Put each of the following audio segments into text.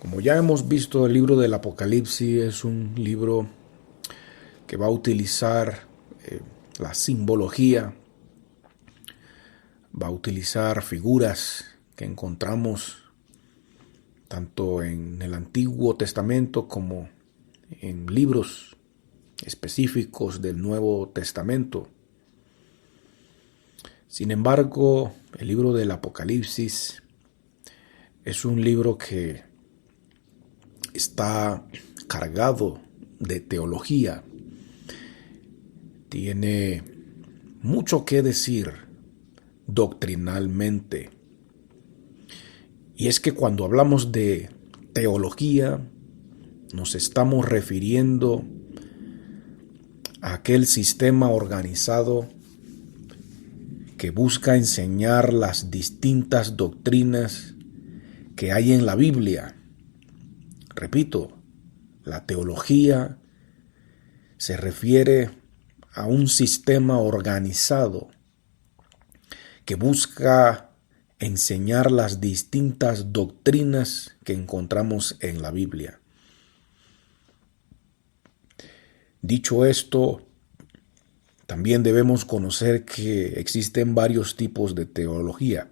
Como ya hemos visto, el libro del Apocalipsis es un libro que va a utilizar la simbología, va a utilizar figuras que encontramos tanto en el Antiguo Testamento como en libros específicos del Nuevo Testamento. Sin embargo, el libro del Apocalipsis es un libro que está cargado de teología, tiene mucho que decir doctrinalmente. Y es que cuando hablamos de teología, nos estamos refiriendo a aquel sistema organizado que busca enseñar las distintas doctrinas que hay en la Biblia. Repito, la teología se refiere a un sistema organizado que busca enseñar las distintas doctrinas que encontramos en la Biblia. Dicho esto, también debemos conocer que existen varios tipos de teología.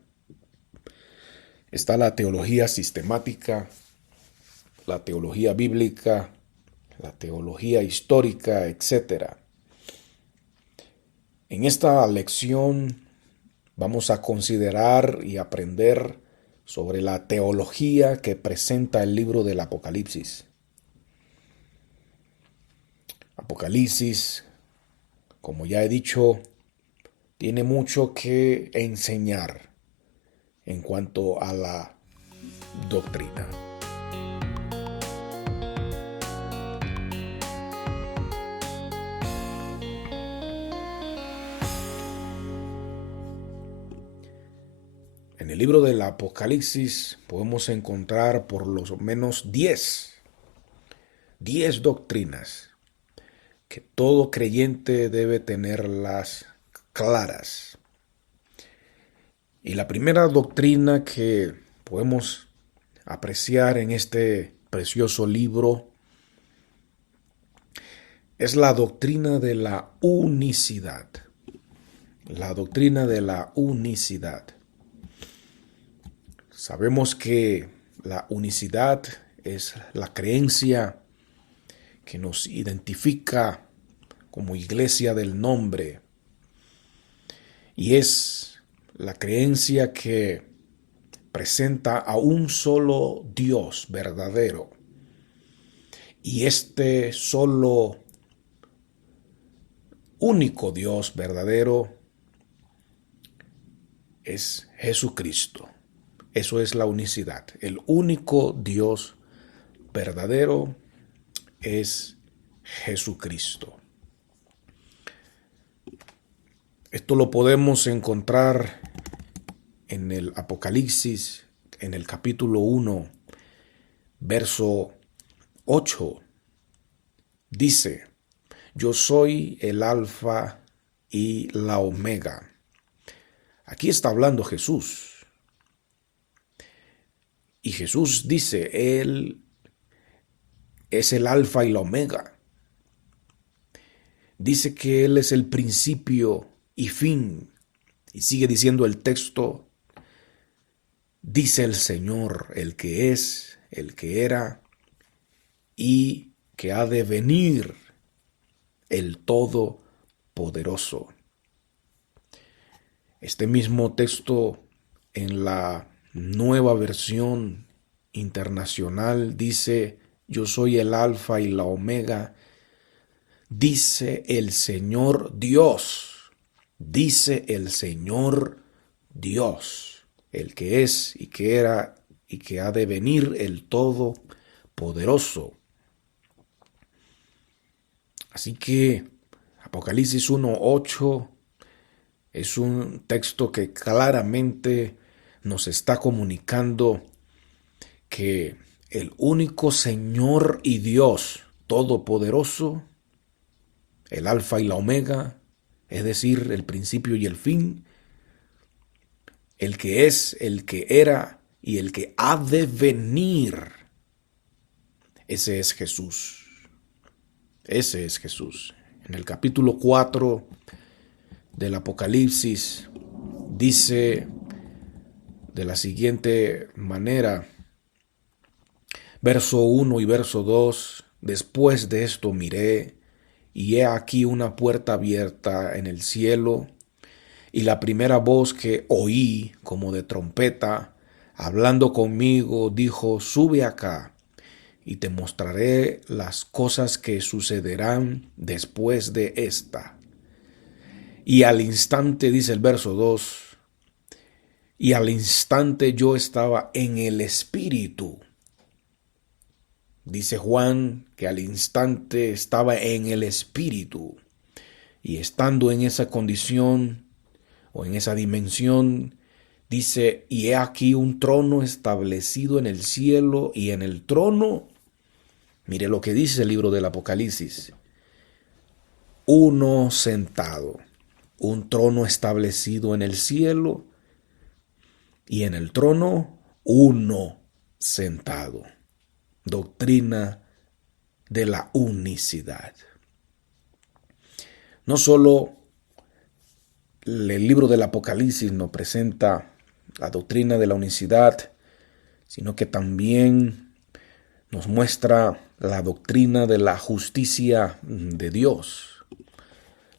Está la teología sistemática, la teología bíblica, la teología histórica, etc. En esta lección vamos a considerar y aprender sobre la teología que presenta el libro del Apocalipsis. Apocalipsis, como ya he dicho, tiene mucho que enseñar en cuanto a la doctrina. En el libro del Apocalipsis podemos encontrar por lo menos 10 doctrinas que todo creyente debe tenerlas claras. Y la primera doctrina que podemos apreciar en este precioso libro es la doctrina de la unicidad. La doctrina de la unicidad. Sabemos que la unicidad es la creencia que nos identifica como iglesia del nombre y es la creencia que presenta a un solo Dios verdadero y este solo único Dios verdadero es Jesucristo. Eso es la unicidad. El único Dios verdadero es Jesucristo. Esto lo podemos encontrar en el Apocalipsis, en el capítulo 1, verso 8. Dice: yo soy el alfa y la omega. Aquí está hablando Jesús. Y Jesús dice, Él es el alfa y la omega. Dice que Él es el principio y fin. Y sigue diciendo el texto, dice el Señor, el que es, el que era y que ha de venir, el Todopoderoso. Este mismo texto en la nueva versión internacional dice, yo soy el alfa y la omega, dice el Señor Dios, dice el Señor Dios, el que es y que era y que ha de venir, el Todopoderoso. Así que Apocalipsis 1:8 es un texto que claramente nos está comunicando que el único Señor y Dios Todopoderoso, el Alfa y la Omega, es decir, el principio y el fin, el que es, el que era y el que ha de venir, Ese es Jesús. Ese es Jesús. En el capítulo 4 del Apocalipsis dice de la siguiente manera, verso 1 y verso 2, después de esto miré, y he aquí una puerta abierta en el cielo, y la primera voz que oí como de trompeta, hablando conmigo, dijo, sube acá, y te mostraré las cosas que sucederán después de esta. Y al instante, dice el verso 2, y al instante yo estaba en el Espíritu. Dice Juan que al instante estaba en el Espíritu. Y estando en esa condición o en esa dimensión, dice, y he aquí un trono establecido en el cielo, y en el trono, mire lo que dice el libro del Apocalipsis, uno sentado, un trono establecido en el cielo, y en el trono uno sentado. Doctrina de la unicidad. No solo el libro del Apocalipsis nos presenta la doctrina de la unicidad, sino que también nos muestra la doctrina de la justicia de Dios.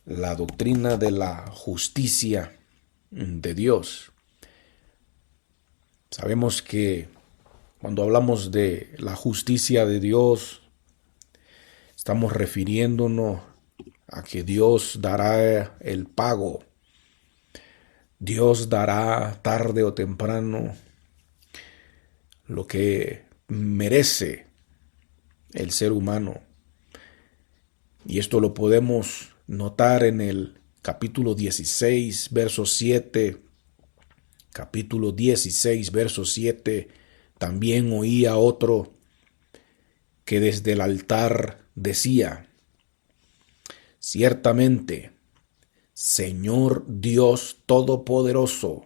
La doctrina de la justicia de Dios. Sabemos que cuando hablamos de la justicia de Dios, estamos refiriéndonos a que Dios dará el pago. Dios dará tarde o temprano lo que merece el ser humano. Y esto lo podemos notar en el capítulo 16, verso 7. Capítulo 16, verso 7. También oía otro que desde el altar decía, ciertamente, Señor Dios Todopoderoso,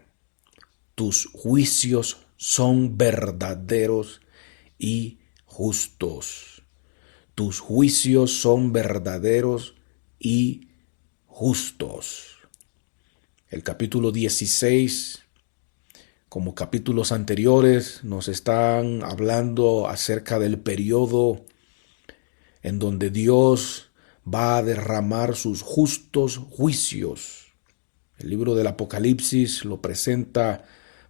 tus juicios son verdaderos y justos. Tus juicios son verdaderos y justos. El capítulo 16, como capítulos anteriores, nos están hablando acerca del periodo en donde Dios va a derramar sus justos juicios. El libro del Apocalipsis lo presenta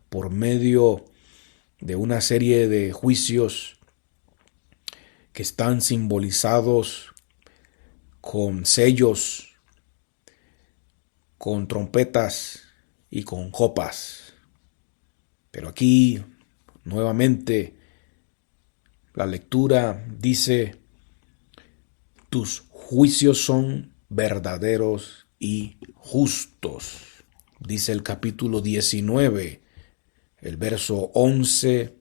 por medio de una serie de juicios que están simbolizados con sellos, con trompetas y con copas. Pero aquí, nuevamente, la lectura dice, tus juicios son verdaderos y justos. Dice el capítulo 19, el verso 11.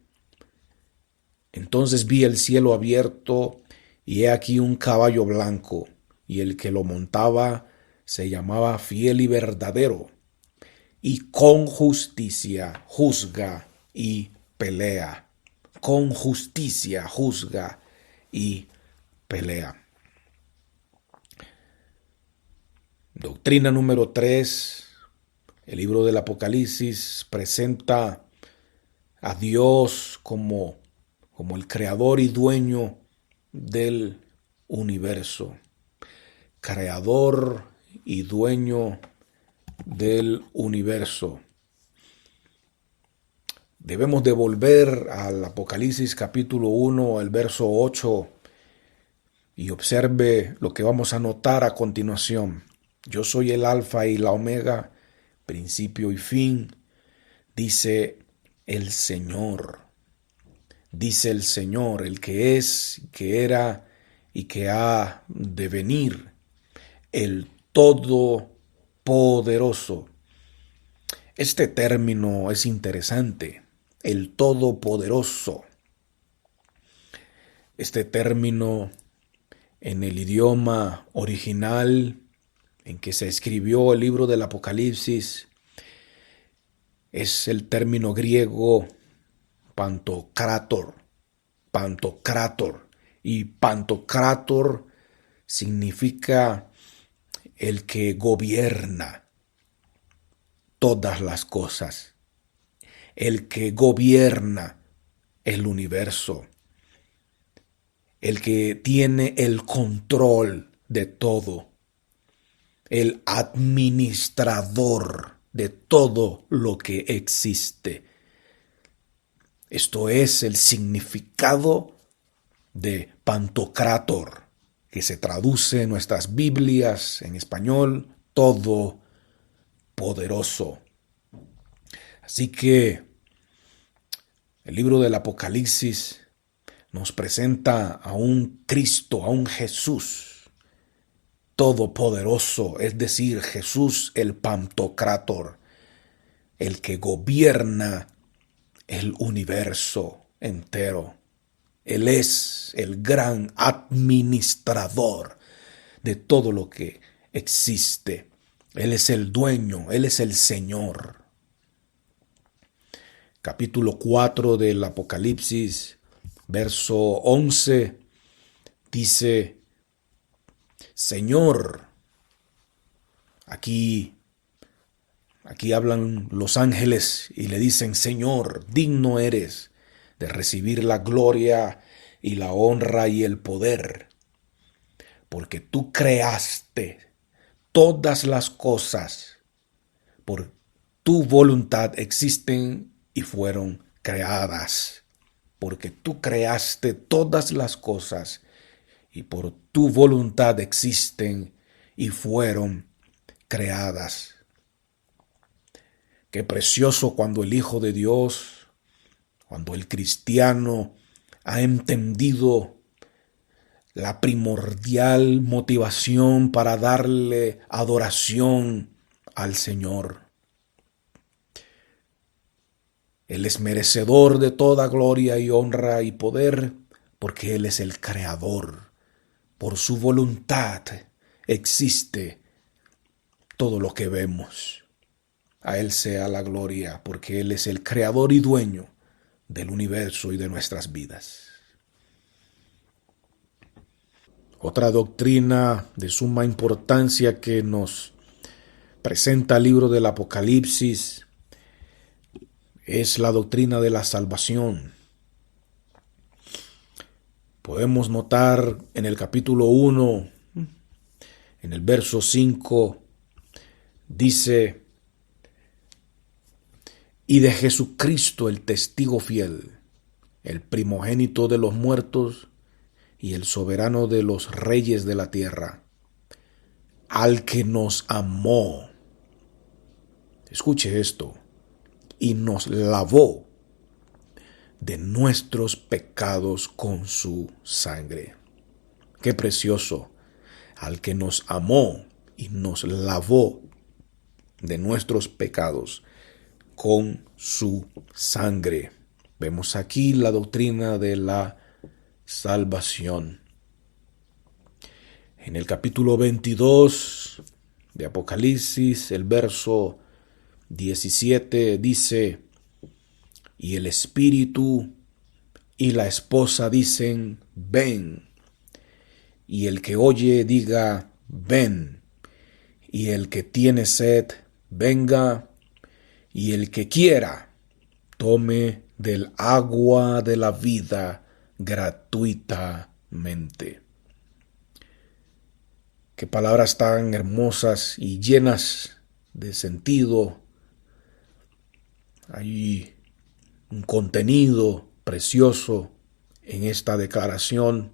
Entonces vi el cielo abierto, y he aquí un caballo blanco, y el que lo montaba se llamaba Fiel y Verdadero, y con justicia juzga y pelea. Con justicia juzga y pelea. Doctrina número 3. El libro del Apocalipsis presenta a Dios como el creador y dueño del universo. Creador y dueño del universo. Debemos de volver al Apocalipsis capítulo 1, el verso 8, y observe lo que vamos a notar a continuación. Yo soy el Alfa y la Omega, principio y fin, dice el Señor. Dice el Señor, el que es, que era y que ha de venir, el Todopoderoso. Este término es interesante, el Todopoderoso. Este término en el idioma original en que se escribió el libro del Apocalipsis es el término griego pantocrátor, Y Pantocrátor significa el que gobierna todas las cosas, el que gobierna el universo, el que tiene el control de todo, el administrador de todo lo que existe. Esto es el significado de Pantocrátor, que se traduce en nuestras Biblias en español, todopoderoso. Así que el libro del Apocalipsis nos presenta a un Cristo, a un Jesús todopoderoso, es decir, Jesús el Pantocrátor, el que gobierna el universo entero. Él es el gran administrador de todo lo que existe. Él es el dueño, Él es el Señor. Capítulo 4 del Apocalipsis, verso 11, dice: Señor, aquí hablan los ángeles y le dicen: Señor, digno eres de recibir la gloria y la honra y el poder, porque tú creaste todas las cosas, por tu voluntad existen y fueron creadas, porque tú creaste todas las cosas y por tu voluntad existen y fueron creadas. Qué precioso cuando el Hijo de Dios, cuando el cristiano ha entendido la primordial motivación para darle adoración al Señor. Él es merecedor de toda gloria y honra y poder, porque Él es el Creador. Por su voluntad existe todo lo que vemos. A Él sea la gloria, porque Él es el Creador y dueño del universo y de nuestras vidas. Otra doctrina de suma importancia que nos presenta el libro del Apocalipsis es la doctrina de la salvación. Podemos notar en el capítulo 1, en el verso 5, dice: y de Jesucristo el testigo fiel, el primogénito de los muertos y el soberano de los reyes de la tierra, al que nos amó. Escuche esto: y nos lavó de nuestros pecados con su sangre. Qué precioso: al que nos amó y nos lavó de nuestros pecados con su sangre. Vemos aquí la doctrina de la salvación. En el capítulo 22 de Apocalipsis, el verso 17 dice: y el Espíritu y la esposa dicen: ven. Y el que oye diga: ven. Y el que tiene sed, venga. Y el que quiera, tome del agua de la vida gratuitamente. Qué palabras tan hermosas y llenas de sentido. Hay un contenido precioso en esta declaración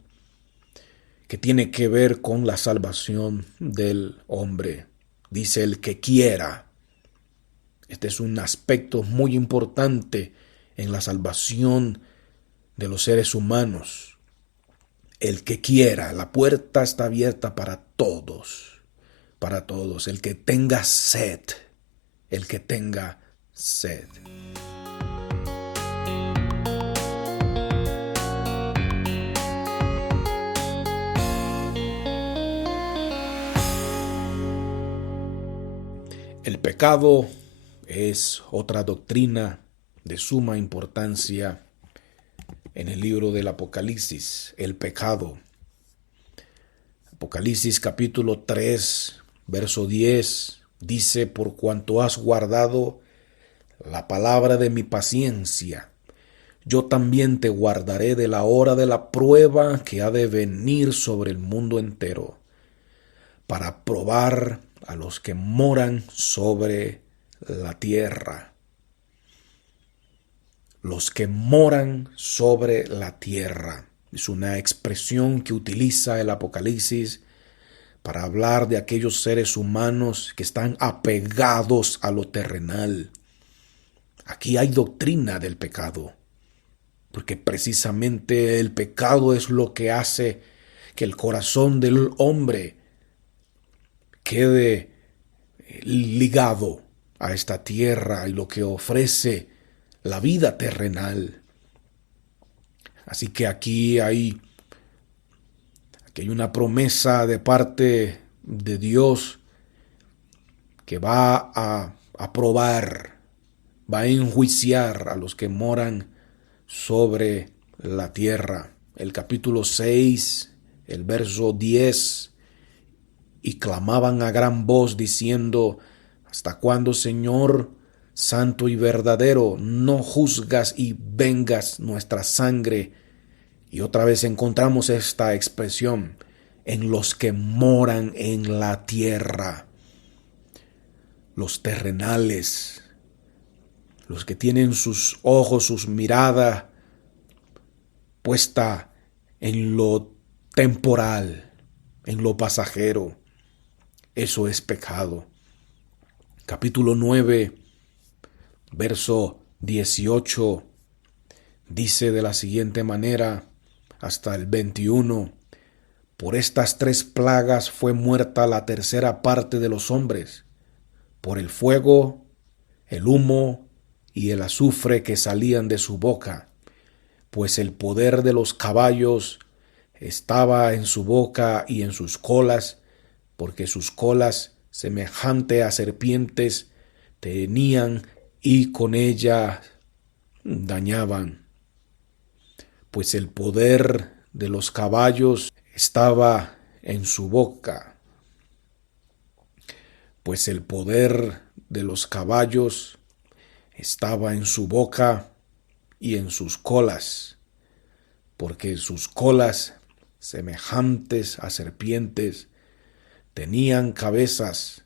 que tiene que ver con la salvación del hombre. Dice: el que quiera. Este es un aspecto muy importante en la salvación de los seres humanos. El que quiera, la puerta está abierta para todos, para todos. El que tenga sed, el que tenga sed. El pecado es otra doctrina de suma importancia en el libro del Apocalipsis, el pecado. Apocalipsis capítulo 3, verso 10, dice: por cuanto has guardado la palabra de mi paciencia, yo también te guardaré de la hora de la prueba que ha de venir sobre el mundo entero, para probar a los que moran sobre la tierra. Los que moran sobre la tierra. Es una expresión que utiliza el Apocalipsis para hablar de aquellos seres humanos que están apegados a lo terrenal. Aquí hay doctrina del pecado, porque precisamente el pecado es lo que hace que el corazón del hombre quede ligado a esta tierra y lo que ofrece la vida terrenal. Así que aquí hay una promesa de parte de Dios que va a probar, va a enjuiciar a los que moran sobre la tierra. El capítulo 6, el verso 10: y clamaban a gran voz diciendo: ¿hasta cuándo, Señor, santo y verdadero, no juzgas y vengas nuestra sangre? Y otra vez encontramos esta expresión: en los que moran en la tierra, los terrenales, los que tienen sus ojos, sus miradas puesta en lo temporal, en lo pasajero. Eso es pecado. Capítulo 9, verso 18, dice de la siguiente manera hasta el 21: por estas 3 plagas fue muerta la tercera parte de los hombres, por el fuego, el humo y el azufre que salían de su boca, pues el poder de los caballos estaba en su boca y en sus colas, porque sus colas, semejante a serpientes, tenían y con ellas dañaban. Pues el poder de los caballos estaba en su boca. Pues el poder de los caballos estaba en su boca y en sus colas, porque sus colas, semejantes a serpientes, tenían cabezas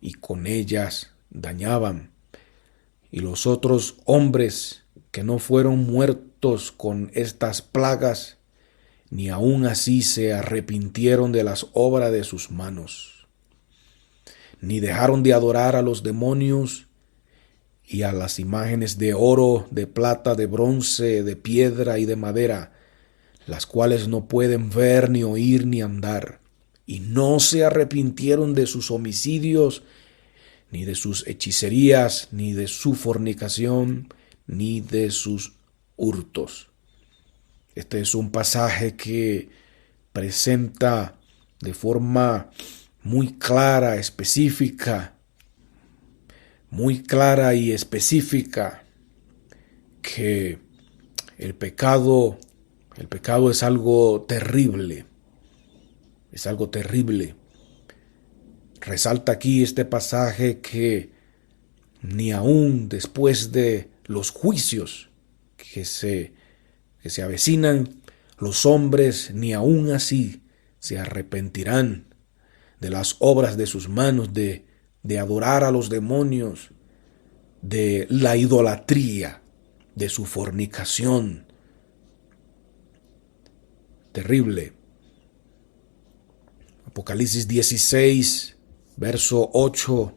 y con ellas dañaban. Y los otros hombres que no fueron muertos con estas plagas, ni aun así se arrepintieron de las obras de sus manos, ni dejaron de adorar a los demonios y a las imágenes de oro, de plata, de bronce, de piedra y de madera, las cuales no pueden ver, ni oír, ni andar. Y no se arrepintieron de sus homicidios, ni de sus hechicerías, ni de su fornicación, ni de sus hurtos. Este es un pasaje que presenta de forma muy clara, y específica, que el pecado es algo terrible. Es algo terrible. Resalta aquí este pasaje que ni aún después de los juicios que se avecinan, los hombres ni aún así se arrepentirán de las obras de sus manos, de adorar a los demonios, de la idolatría, de su fornicación. Terrible. Apocalipsis 16, verso 8,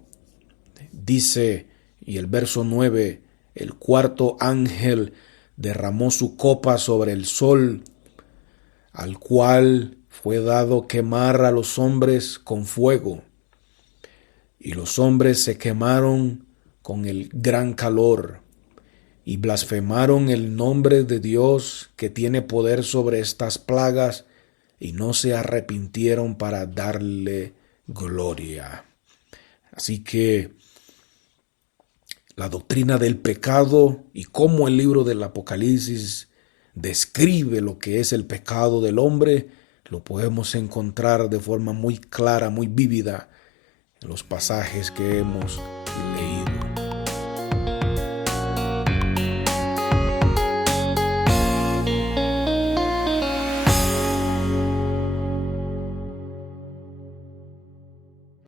dice, y el verso 9: el cuarto ángel derramó su copa sobre el sol, al cual fue dado quemar a los hombres con fuego. Y los hombres se quemaron con el gran calor, y blasfemaron el nombre de Dios que tiene poder sobre estas plagas, y no se arrepintieron para darle gloria. Así que la doctrina del pecado y cómo el libro del Apocalipsis describe lo que es el pecado del hombre, lo podemos encontrar de forma muy clara, muy vívida en los pasajes que hemos